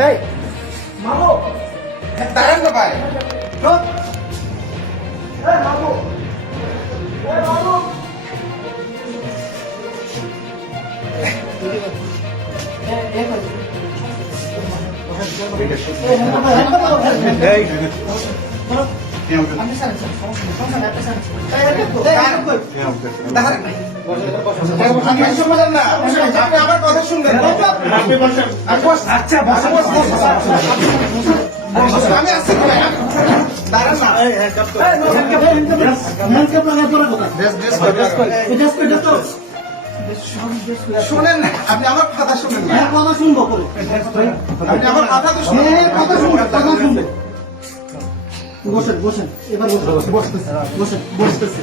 এই মামু দাঁড়ান তো ভাই মামু মামু আমার শুনবেন আচ্ছা আমি বস- বস- আমি আসছি তো ভাই, আমি- দাঁড়ান না। আপনি আমার কথা শুনেন না। আপনি আমার কথা তো শুনেন বসেন বসেন এবার বসেন বসতেছে বসেন বসতেছে।